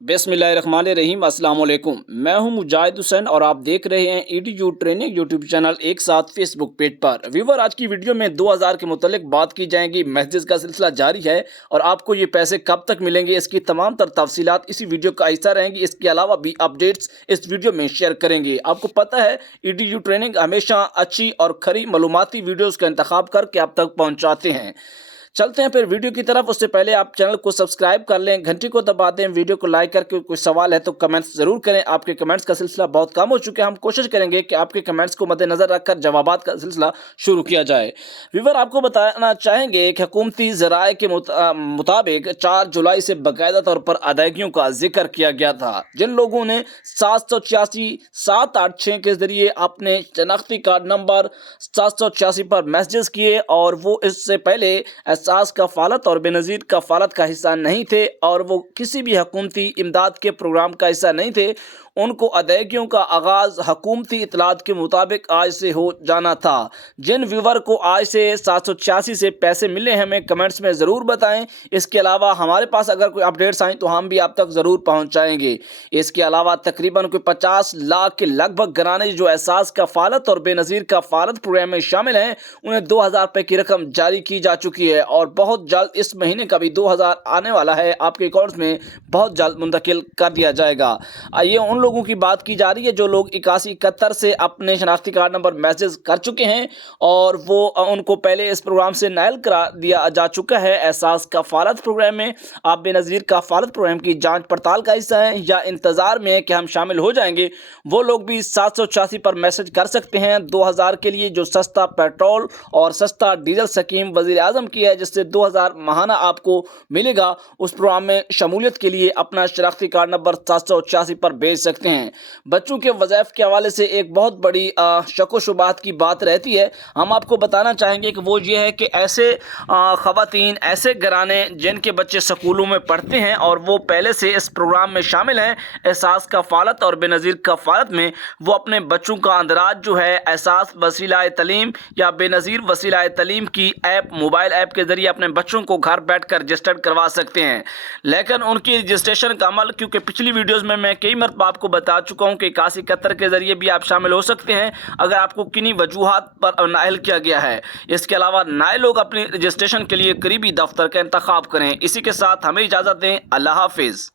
बिस्मिल्लाहिर्रहमानिर्रहीम। अस्सलाम वालेकुम। मैं हूं मुजाहिद हुसैन और आप देख रहे हैं EDU ट्रेनिंग यूट्यूब चैनल एक साथ फेसबुक पेज पर। व्यूवर, आज की वीडियो में 2000 के मुतालिक बात की जाएगी। मैसेज का सिलसिला जारी है और आपको ये पैसे कब तक मिलेंगे, इसकी तमाम तर तफसीलात इसी वीडियो का हिस्सा रहेंगी। इसके अलावा भी अपडेट्स इस वीडियो में शेयर करेंगे। आपको पता है EDU ट्रेनिंग हमेशा अच्छी और खरी मालूमाती वीडियोज़ का इंतखाब करके आप तक पहुँचाते हैं। चलते हैं फिर वीडियो की तरफ। उससे पहले आप चैनल को सब्सक्राइब कर लें, घंटी को दबा दें, वीडियो को लाइक करके कोई सवाल है तो कमेंट्स ज़रूर करें। आपके कमेंट्स का सिलसिला बहुत कम हो चुके हैं, हम कोशिश करेंगे कि आपके कमेंट्स को मद्देनज़र रखकर जवाबात का सिलसिला शुरू किया जाए। व्यूवर, आपको बताना चाहेंगे कि हुकूमती ज़राए के मुताबिक 4 जुलाई से बाकायदा तौर पर अदायगियों का जिक्र किया गया था। जिन लोगों ने 786 786 के ज़रिए अपने शनाख्ती कार्ड नंबर 786 पर मैसेजेस किए और वो इससे पहले एहसास कफ़ालत और बेनज़ीर कफ़ालत का हिस्सा नहीं थे और वो किसी भी हुकूमती इमदाद के प्रोग्राम का हिस्सा नहीं थे, उनको अदायगियों का आगाज़ हुकूमती इतलात के मुताबिक आज से हो जाना था। जिन व्यूवर को आज से 786 से पैसे मिले हैं, हमें कमेंट्स में ज़रूर बताएं। इसके अलावा हमारे पास अगर कोई अपडेट्स आएँ तो हम भी आप तक ज़रूर पहुँचाएँगे। इसके अलावा तकरीबन कोई 50 लाख के लगभग घराने जो एहसास कफ़ालत और बेनज़ीर कफ़ालत प्रोग्राम में शामिल हैं, उन्हें 2000 रुपये की रकम जारी की जा चुकी है और बहुत जल्द इस महीने का भी 2000 आने वाला है, आपके अकाउंट्स में बहुत जल्द मुंतकिल कर दिया जाएगा। आइए उन लोगों की बात की जा रही है जो लोग 8171 से अपने शनाख्ती कार्ड नंबर मैसेज कर चुके हैं और वो उनको पहले इस प्रोग्राम से नायल करा दिया जा चुका है। एहसास कफ़ालत प्रोग्राम में आप बेनज़ीर कफ़ालत प्रोग्राम की जांच पड़ताल का हिस्सा हैं या इंतज़ार में है कि हम शामिल हो जाएंगे, वो लोग भी 786 पर मैसेज कर सकते हैं। 2000 के लिए जो सस्ता पेट्रोल और सस्ता डीजल स्कीम वज़ीर आज़म की है, जिससे 2000 माहाना आपको मिलेगा, उस प्रोग्राम में शमूलियत के लिए अपना शनाख्ती कार्ड नंबर 786 पर भेज सकते हैं। बच्चों के वज़ाइफ के हवाले से एक बहुत बड़ी शक व शुबात की बात रहती है। हम आपको बताना चाहेंगे कि वो ये है कि ऐसे ख़वातीन, ऐसे घराने जिनके बच्चे स्कूलों में पढ़ते हैं और वो पहले से इस प्रोग्राम में शामिल हैं, एहसास कफ़ालत और बेनज़ीर कफ़ालत में, वो अपने बच्चों का अंदराज जो है एहसास वसीला तलीम या बेनज़ीर वसीला तलीम की ऐप, मोबाइल ऐप के ज़रिए अपने बच्चों को घर बैठ कर रजिस्टर्ड करवा सकते हैं। लेकिन उनकी रजिस्ट्रेशन का अमल, क्योंकि पिछली वीडियोज़ में मैं कई मरतबा आपको बता चुका हूँ कि 8171 के ज़रिए भी आप शामिल हो सकते हैं अगर आपको किन्हीं वजूहात पर नाइल किया गया है। इसके अलावा नए लोग अपनी रजिस्ट्रेशन के लिए करीबी दफ्तर का इंतखाब करें। इसी के साथ हमें इजाज़त दें। अल्लाह हाफिज़।